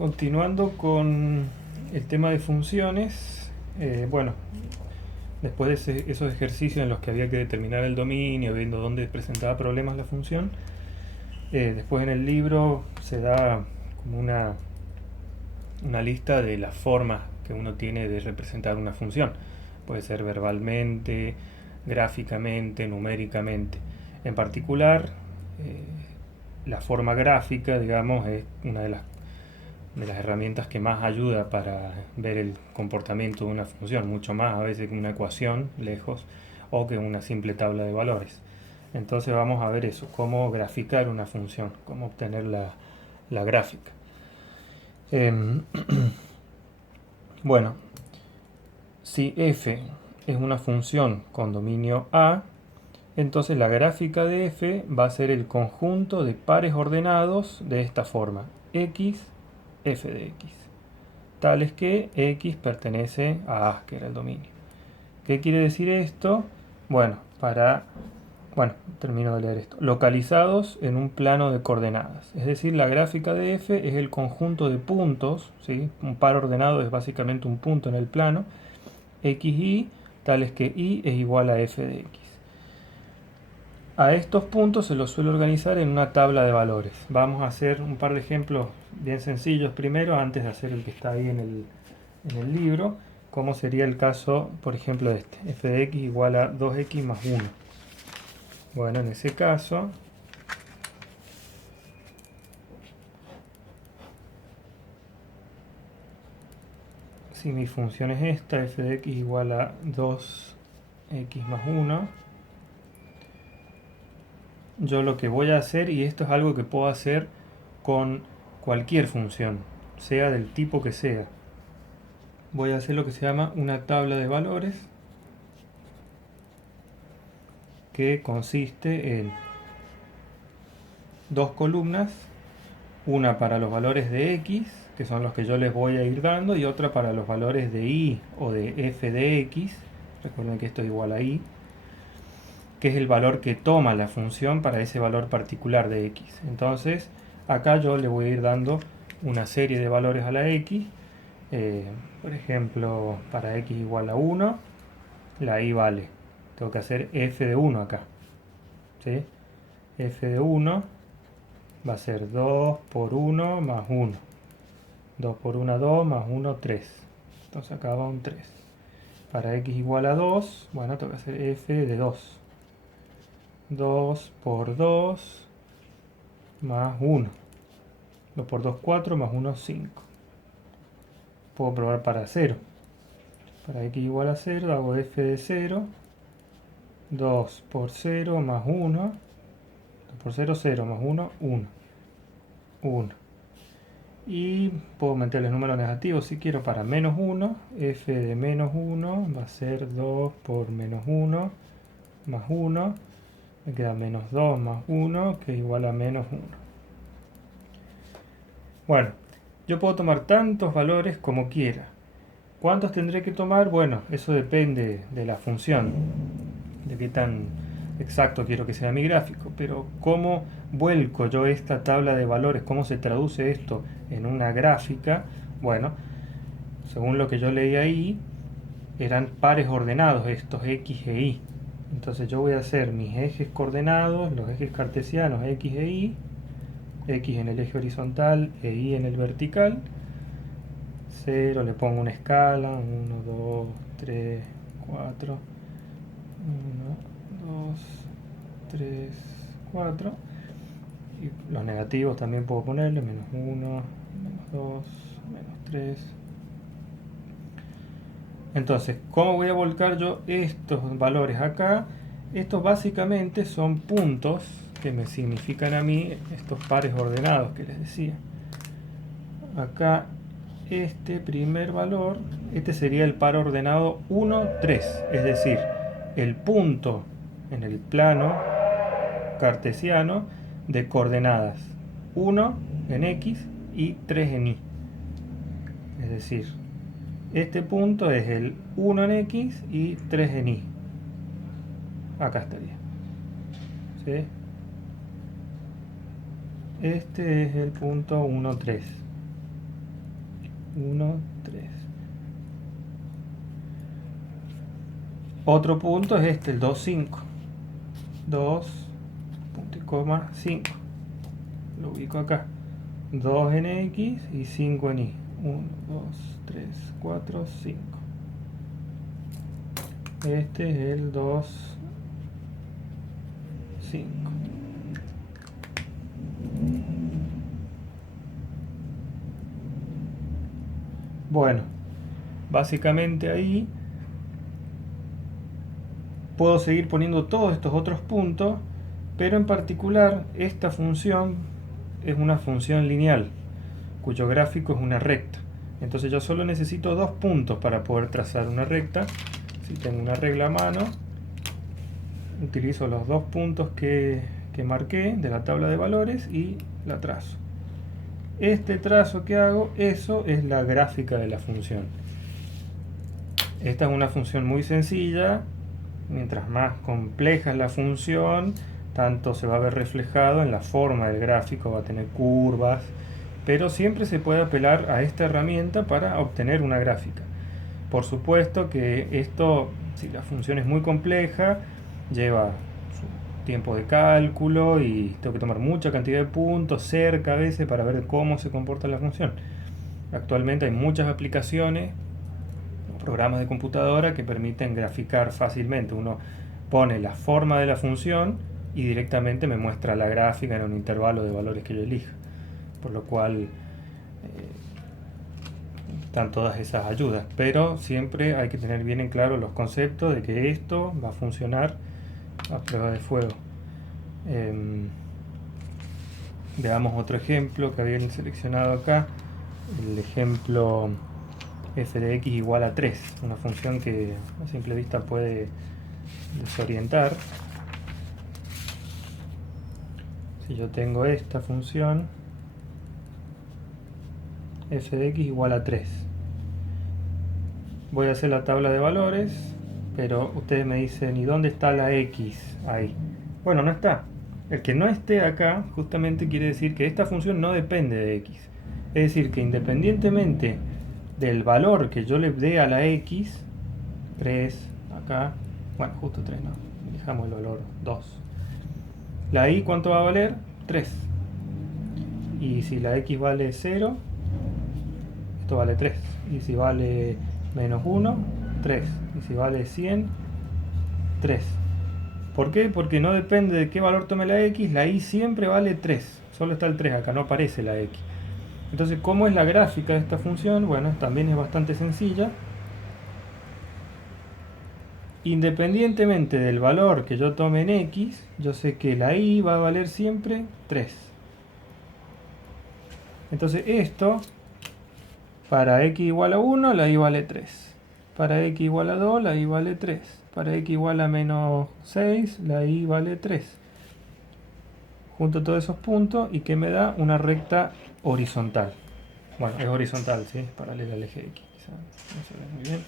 Continuando con el tema de funciones, bueno, después de esos ejercicios en los que había que determinar el dominio, viendo dónde presentaba problemas la función, después en el libro se da como una lista de las formas que uno tiene de representar una función. Puede ser verbalmente, gráficamente, numéricamente. En particular, eh, la forma gráfica, digamos, es una de las herramientas que más ayuda para ver el comportamiento de una función, mucho más a veces que una ecuación lejos o que una simple tabla de valores. Entonces vamos a ver eso, cómo graficar una función, cómo obtener la gráfica. Eh, bueno, si f es una función con dominio A, entonces la gráfica de f va a ser el conjunto de pares ordenados de esta forma, x, f de x, tales que x pertenece a A, que era el dominio. ¿Qué quiere decir esto? Bueno, termino de leer esto. Localizados en un plano de coordenadas. Es decir, la gráfica de f es el conjunto de puntos, ¿sí? Un par ordenado es básicamente un punto en el plano, x, y, tales que y es igual a f de x. A estos puntos se los suele organizar en una tabla de valores. Vamos a hacer un par de ejemplos bien sencillos primero, antes de hacer el que está ahí en el libro, como sería el caso, por ejemplo, de este, f de x igual a 2x más 1. Bueno, en ese caso, si mi función es esta, f de x igual a 2x más 1, yo lo que voy a hacer, y esto es algo que puedo hacer con cualquier función, sea del tipo que sea, voy a hacer lo que se llama una tabla de valores, que consiste en dos columnas, una para los valores de x, que son los que yo les voy a ir dando, y otra para los valores de y o de f de x. Recuerden que esto es igual a y, que es el valor que toma la función para ese valor particular de x. Entonces, acá yo le voy a ir dando una serie de valores a la x. Por ejemplo, para x igual a 1, la y vale. Tengo que hacer f de 1 acá, ¿sí? F de 1 va a ser 2 por 1 más 1. 2 por 1, 2, más 1, 3. Entonces acá va un 3. Para x igual a 2, bueno, tengo que hacer f de 2. 2 por 2 más 1. 2 por 2, 4, más 1, 5. Puedo probar para 0. Para x igual a 0, hago f de 0. 2 por 0 más 1. 2 por 0, 0, más 1, 1. 1. Y puedo meterle números negativos si quiero. Para menos 1, f de menos 1 va a ser 2 por menos 1 más 1. Me queda menos 2 más 1, que es igual a menos 1. Bueno, yo puedo tomar tantos valores como quiera. ¿Cuántos tendré que tomar? Bueno, eso depende de la función, de qué tan exacto quiero que sea mi gráfico. Pero ¿cómo vuelco yo esta tabla de valores? ¿Cómo se traduce esto en una gráfica? Bueno, según lo que yo leí ahí, eran pares ordenados estos x e y. Entonces yo voy a hacer mis ejes coordenados, los ejes cartesianos x e y, x en el eje horizontal e y en el vertical. 0, le pongo una escala, 1, 2, 3, 4, 1, 2, 3, 4. Y los negativos también puedo ponerle, menos 1, menos 2, menos 3. Entonces, ¿cómo voy a volcar yo estos valores acá? Estos básicamente son puntos que me significan a mí estos pares ordenados que les decía. Acá este primer valor, este sería el par ordenado 1, 3, es decir, el punto en el plano cartesiano de coordenadas 1 en x y 3 en y. Es decir, este punto es el 1 en x y 3 en y. Acá estaría. ¿Sí? Este es el punto 1, 3. 1, 3. Otro punto es este, el 2, 5. 2, punto y coma, 5. Lo ubico acá. 2 en X y 5 en Y. 1, 2, 3, 4, 5. Este es el 2, 5. Bueno, básicamente ahí puedo seguir poniendo todos estos otros puntos, pero en particular esta función es una función lineal, cuyo gráfico es una recta. Entonces yo solo necesito dos puntos para poder trazar una recta. Si tengo una regla a mano, utilizo los dos puntos que marqué de la tabla de valores y la trazo. Este trazo que hago, eso es la gráfica de la función. Esta es una función muy sencilla. Mientras más compleja es la función, tanto se va a ver reflejado en la forma del gráfico, va a tener curvas, pero siempre se puede apelar a esta herramienta para obtener una gráfica. Por supuesto que esto, si la función es muy compleja, lleva su tiempo de cálculo y tengo que tomar mucha cantidad de puntos cerca a veces para ver cómo se comporta la función. Actualmente hay muchas aplicaciones, programas de computadora que permiten graficar fácilmente. Uno pone la forma de la función y directamente me muestra la gráfica en un intervalo de valores que yo elija. Por lo cual están todas esas ayudas. Pero siempre hay que tener bien en claro los conceptos de que esto va a funcionar a prueba de fuego. Veamos otro ejemplo que habían seleccionado acá. El ejemplo f de x igual a 3, una función que a simple vista puede desorientar. Si yo tengo esta función f de x igual a 3, voy a hacer la tabla de valores, pero ustedes me dicen, ¿y dónde está la x ahí? Bueno, no está. El que no esté acá justamente quiere decir que esta función no depende de x. Es decir, que independientemente del valor que yo le dé a la x, 3, acá, bueno, justo 3 no, dejamos el valor 2. La y, ¿cuánto va a valer? 3. Y si la x vale 0, esto vale 3. Y si vale menos 1, 3. Y si vale 100, 3. ¿Por qué? Porque no depende de qué valor tome la x, la y siempre vale 3. Solo está el 3 acá, no aparece la x. Entonces, ¿cómo es la gráfica de esta función? Bueno, también es bastante sencilla. Independientemente del valor que yo tome en x, yo sé que la y va a valer siempre 3. Entonces esto, para x igual a 1, la y vale 3. Para x igual a 2, la y vale 3. Para x igual a menos 6, la y vale 3. Junto todos esos puntos y que me da una recta horizontal. Bueno, es horizontal, ¿sí? Es paralela al eje X. Quizá no se ve muy bien.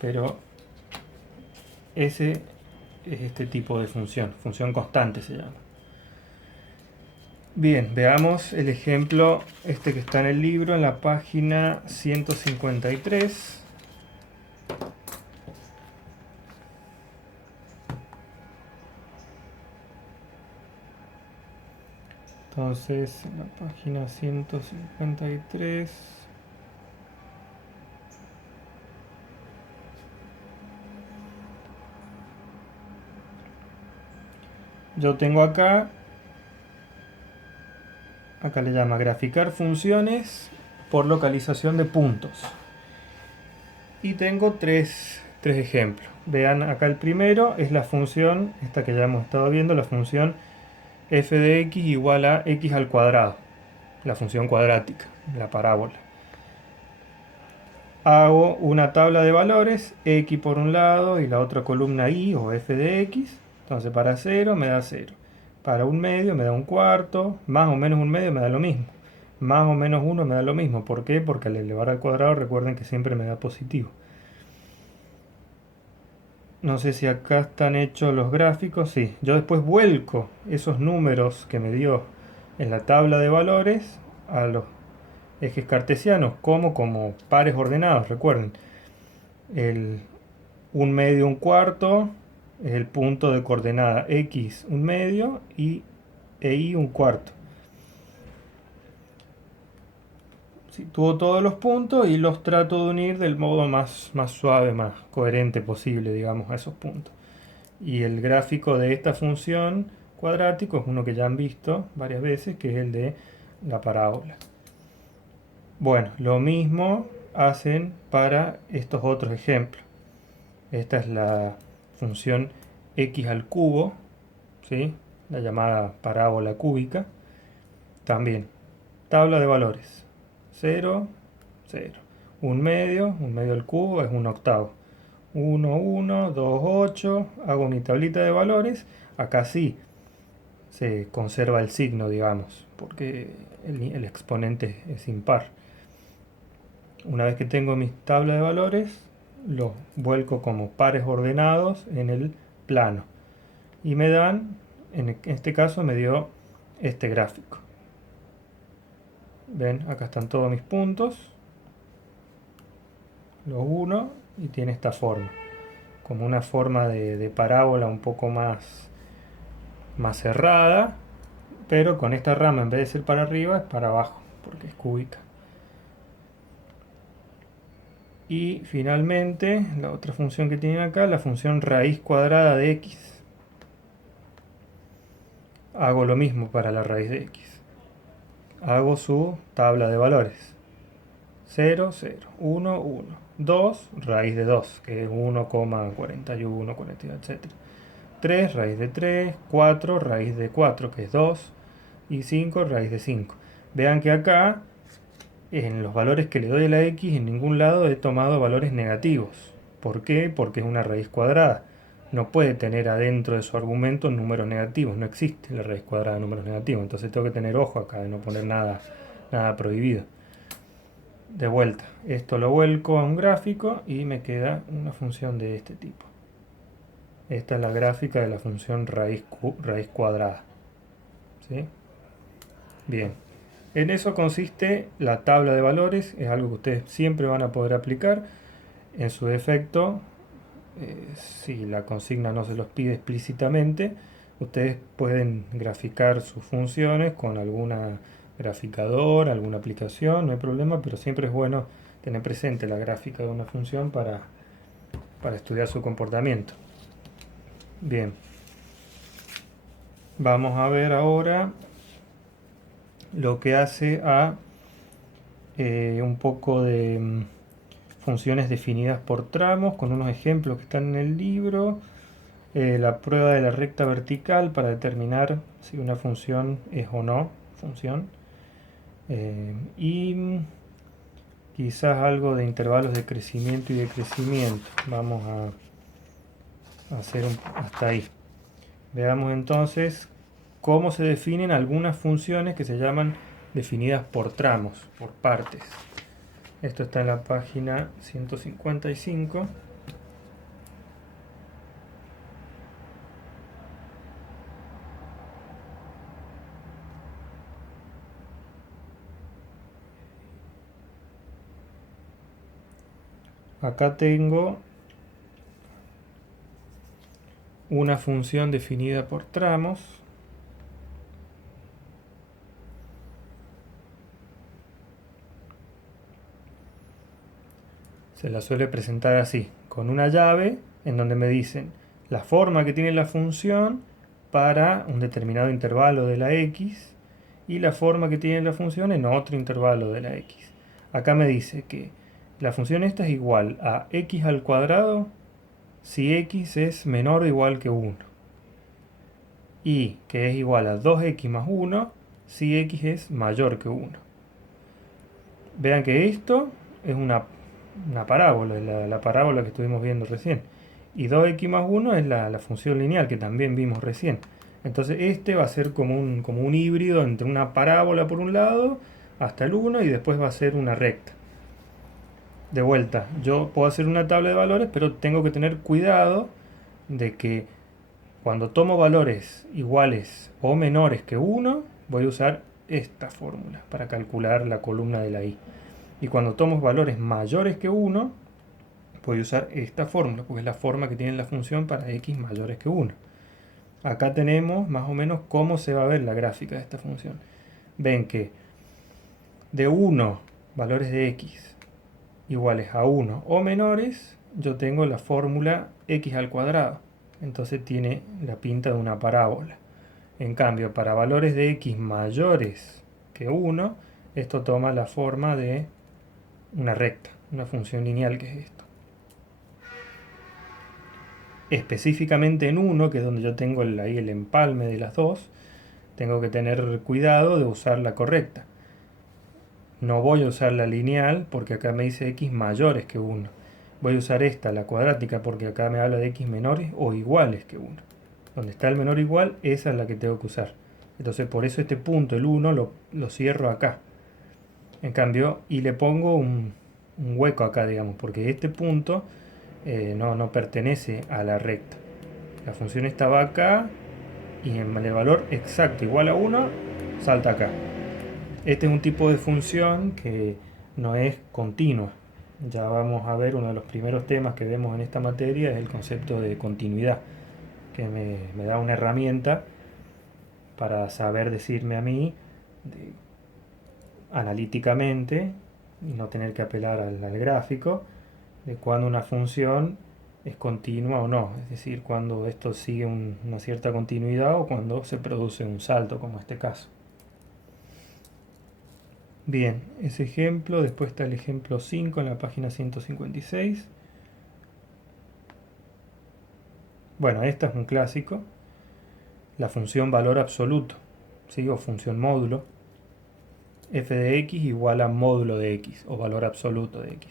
Pero ese es este tipo de función. Función constante se llama. Bien, veamos el ejemplo este que está en el libro, en la página 153. Entonces, en la página 153, yo tengo acá le llama graficar funciones por localización de puntos. Y tengo tres ejemplos. Vean acá el primero, es la función, esta que ya hemos estado viendo, la función f de x igual a x al cuadrado, la función cuadrática, la parábola. Hago una tabla de valores, x por un lado y la otra columna y o f de x. Entonces para 0 me da 0. Para un medio me da un cuarto, más o menos un medio me da lo mismo. Más o menos 1 me da lo mismo. ¿Por qué? Porque al elevar al cuadrado recuerden que siempre me da positivo. No sé si acá están hechos los gráficos. Sí, yo después vuelco esos números que me dio en la tabla de valores a los ejes cartesianos como pares ordenados. Recuerden, el 1/2, 1/4 es el punto de coordenada x 1/2 y y 1/4. Sitúo todos los puntos y los trato de unir del modo más suave, más coherente posible, digamos, a esos puntos. Y el gráfico de esta función cuadrático es uno que ya han visto varias veces, que es el de la parábola. Bueno, lo mismo hacen para estos otros ejemplos. Esta es la función x al cubo, ¿sí? La llamada parábola cúbica. También, tabla de valores. 0, 0. 1/2 al cubo es 1/8. 1, 1, 2, 8. Hago mi tablita de valores. Acá sí se conserva el signo, digamos, porque el exponente es impar. Una vez que tengo mi tabla de valores, los vuelco como pares ordenados en el plano. Y me dan, en este caso me dio este gráfico. Ven, acá están todos mis puntos. Los uno y tiene esta forma. Como una forma de parábola un poco más cerrada. Pero con esta rama, en vez de ser para arriba, es para abajo, porque es cúbica. Y finalmente, la otra función que tienen acá, la función raíz cuadrada de x. Hago lo mismo para la raíz de x. Hago su tabla de valores. 0, 0, 1, 1, 2, raíz de 2, que es 1,41, 42, etc. 3, raíz de 3, 4, raíz de 4, que es 2, y 5, raíz de 5. Vean que acá, en los valores que le doy a la x, en ningún lado he tomado valores negativos. ¿Por qué? Porque es una raíz cuadrada. No puede tener adentro de su argumento números negativos. No existe la raíz cuadrada de números negativos. Entonces tengo que tener ojo acá de no poner nada prohibido. De vuelta, esto lo vuelco a un gráfico y me queda una función de este tipo. Esta es la gráfica de la función raíz cuadrada. ¿Sí? Bien. En eso consiste la tabla de valores. Es algo que ustedes siempre van a poder aplicar. En su defecto, si la consigna no se los pide explícitamente, ustedes pueden graficar sus funciones con alguna graficadora, alguna aplicación, no hay problema, pero siempre es bueno tener presente la gráfica de una función para estudiar su comportamiento. Bien, vamos a ver ahora lo que hace a un poco de funciones definidas por tramos, con unos ejemplos que están en el libro. La prueba de la recta vertical para determinar si una función es o no función. Y quizás algo de intervalos de crecimiento y decrecimiento. Vamos a hacer hasta ahí. Veamos entonces cómo se definen algunas funciones que se llaman definidas por tramos, por partes. Esto está en la página 155. Acá tengo una función definida por tramos. Se la suele presentar así, con una llave en donde me dicen la forma que tiene la función para un determinado intervalo de la x y la forma que tiene la función en otro intervalo de la x. Acá me dice que la función esta es igual a x al cuadrado si x es menor o igual que 1. Y que es igual a 2x más 1 si x es mayor que 1. Vean que esto es una parábola, la parábola que estuvimos viendo recién. Y 2x más 1 es la función lineal que también vimos recién. Entonces este va a ser como un híbrido entre una parábola por un lado hasta el 1 y después va a ser una recta. De vuelta, yo puedo hacer una tabla de valores, pero tengo que tener cuidado de que cuando tomo valores iguales o menores que 1, voy a usar esta fórmula para calcular la columna de la y. Y cuando tomo valores mayores que 1, voy a usar esta fórmula, porque es la forma que tiene la función para x mayores que 1. Acá tenemos más o menos cómo se va a ver la gráfica de esta función. Ven que de 1, valores de x iguales a 1 o menores, yo tengo la fórmula x al cuadrado. Entonces tiene la pinta de una parábola. En cambio, para valores de x mayores que 1, esto toma la forma de una recta, una función lineal, que es esto. Específicamente en 1, que es donde yo tengo ahí el empalme de las dos, tengo que tener cuidado de usar la correcta. No voy a usar la lineal porque acá me dice x mayores que 1. Voy a usar esta, la cuadrática, porque acá me habla de x menores o iguales que 1. Donde está el menor igual, esa es la que tengo que usar. Entonces por eso este punto, el 1, lo cierro acá. En cambio, y le pongo un hueco acá, digamos, porque este punto no pertenece a la recta. La función estaba acá y en el valor exacto igual a 1, salta acá. Este es un tipo de función que no es continua. Ya vamos a ver, uno de los primeros temas que vemos en esta materia es el concepto de continuidad, que me da una herramienta para saber decirme a mí analíticamente y no tener que apelar al gráfico de cuando una función es continua o no, es decir, cuando esto sigue una cierta continuidad o cuando se produce un salto, como este caso. Bien, ese ejemplo, después está el ejemplo 5 en la página 156. Bueno, esta es un clásico, la función valor absoluto, ¿sí? O función módulo, f de x igual a módulo de x, o valor absoluto de x.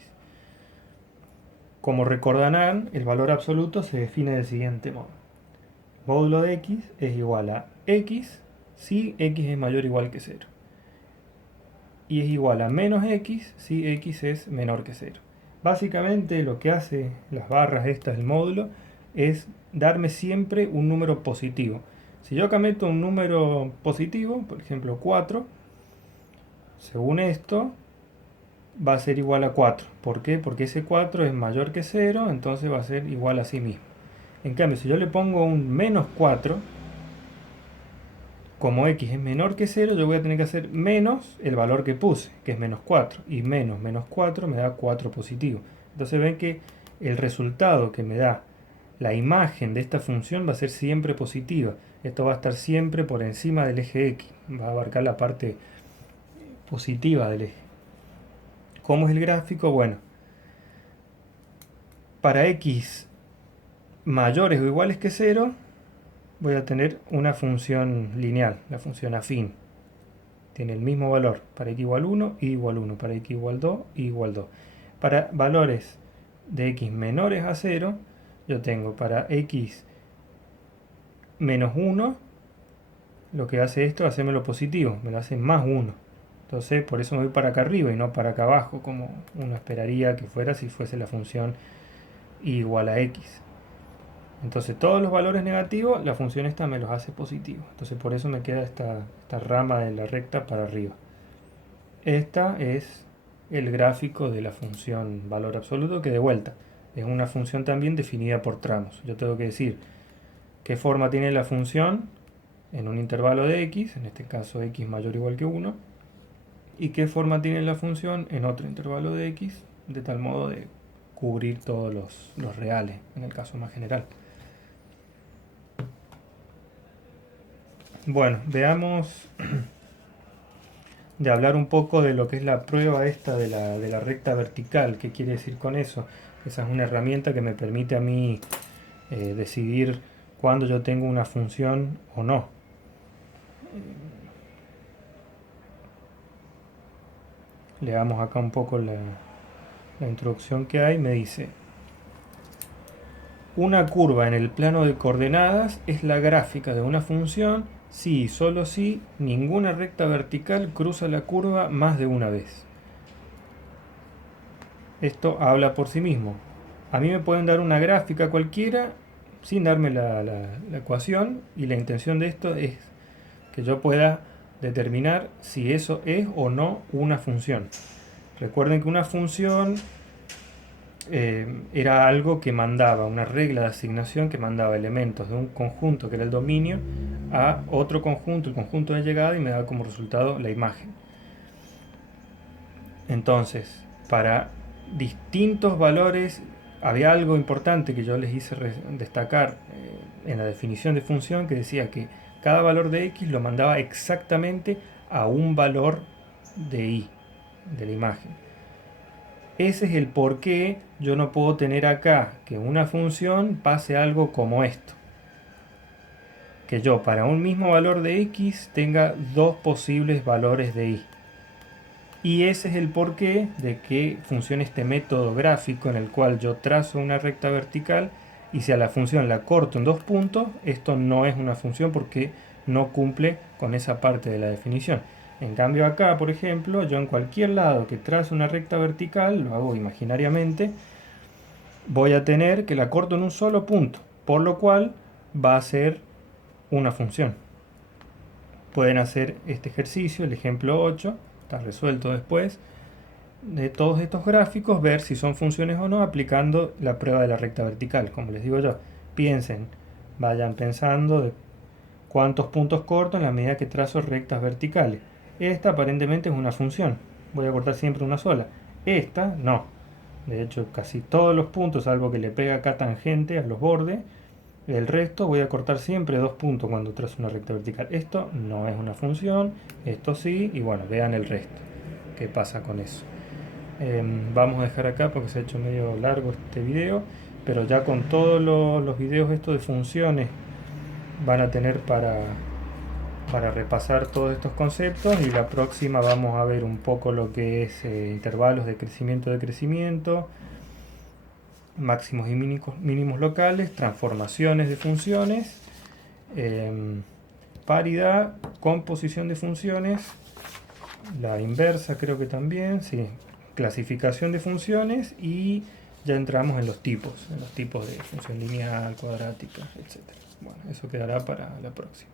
Como recordarán, el valor absoluto se define del siguiente modo. Módulo de x es igual a x si x es mayor o igual que 0. Y es igual a menos x si x es menor que 0. Básicamente lo que hace las barras estas del módulo es darme siempre un número positivo. Si yo acá meto un número positivo, por ejemplo 4, según esto va a ser igual a 4. ¿Por qué? Porque ese 4 es mayor que 0, entonces va a ser igual a sí mismo. En cambio, si yo le pongo un menos 4, como x es menor que 0, yo voy a tener que hacer menos el valor que puse, que es menos 4. Y menos 4 me da 4 positivo. Entonces ven que el resultado que me da la imagen de esta función va a ser siempre positiva. Esto va a estar siempre por encima del eje x. Va a abarcar la parte positiva del eje. ¿Cómo es el gráfico? Bueno, para x mayores o iguales que 0, voy a tener una función lineal, la función afín. Tiene el mismo valor para x igual 1, y igual 1, para x igual 2, y igual 2. Para valores de x menores a 0, yo tengo para x menos 1, lo que hace esto es hacérmelo positivo, me lo hace más 1. Entonces por eso me voy para acá arriba y no para acá abajo, como uno esperaría que fuera si fuese la función igual a x. Entonces todos los valores negativos, la función esta me los hace positivos. Entonces por eso me queda esta rama de la recta para arriba. Esta es el gráfico de la función valor absoluto, que de vuelta es una función también definida por tramos. Yo tengo que decir qué forma tiene la función en un intervalo de x, en este caso x mayor o igual que 1, y qué forma tiene la función en otro intervalo de x, de tal modo de cubrir todos los reales, en el caso más general. Bueno, veamos de hablar un poco de lo que es la prueba esta de la recta vertical. ¿Qué quiere decir con eso? Esa es una herramienta que me permite a mí decidir cuándo yo tengo una función o no. Leamos acá un poco la introducción que hay. Me dice: una curva en el plano de coordenadas es la gráfica de una función si y solo si ninguna recta vertical cruza la curva más de una vez. Esto habla por sí mismo. A mí me pueden dar una gráfica cualquiera sin darme la ecuación, y la intención de esto es que yo pueda determinar si eso es o no una función. Recuerden que una función era algo que mandaba, una regla de asignación que mandaba elementos de un conjunto que era el dominio a otro conjunto, el conjunto de llegada, y me daba como resultado la imagen. Entonces, para distintos valores, había algo importante que yo les hice destacar en la definición de función, que decía que cada valor de x lo mandaba exactamente a un valor de y, de la imagen. Ese es el por qué yo no puedo tener acá que una función pase algo como esto. Que yo para un mismo valor de x tenga dos posibles valores de y. Y ese es el porqué de que funcione este método gráfico en el cual yo trazo una recta vertical y si a la función la corto en 2 puntos, esto no es una función porque no cumple con esa parte de la definición. En cambio acá, por ejemplo, yo en cualquier lado que trazo una recta vertical, lo hago imaginariamente, voy a tener que la corto en un solo punto, por lo cual va a ser una función. Pueden hacer este ejercicio, el ejemplo 8, está resuelto después, de todos estos gráficos, ver si son funciones o no aplicando la prueba de la recta vertical. Como les digo yo, piensen, vayan pensando de cuántos puntos corto en la medida que trazo rectas verticales. Esta aparentemente es una función, voy a cortar siempre una sola. Esta no, de hecho casi todos los puntos, salvo que le pega acá tangente a los bordes, el resto voy a cortar siempre 2 puntos cuando trazo una recta vertical. Esto no es una función, esto sí, y bueno, vean el resto. ¿Qué pasa con eso? Vamos a dejar acá porque se ha hecho medio largo este video, pero ya con todos los videos estos de funciones van a tener para repasar todos estos conceptos, y la próxima vamos a ver un poco lo que es intervalos de crecimiento, máximos y mínimos locales, transformaciones de funciones, paridad, composición de funciones, la inversa creo que también, sí, clasificación de funciones, y ya entramos en los tipos de función lineal, cuadrática, etc. Bueno, eso quedará para la próxima.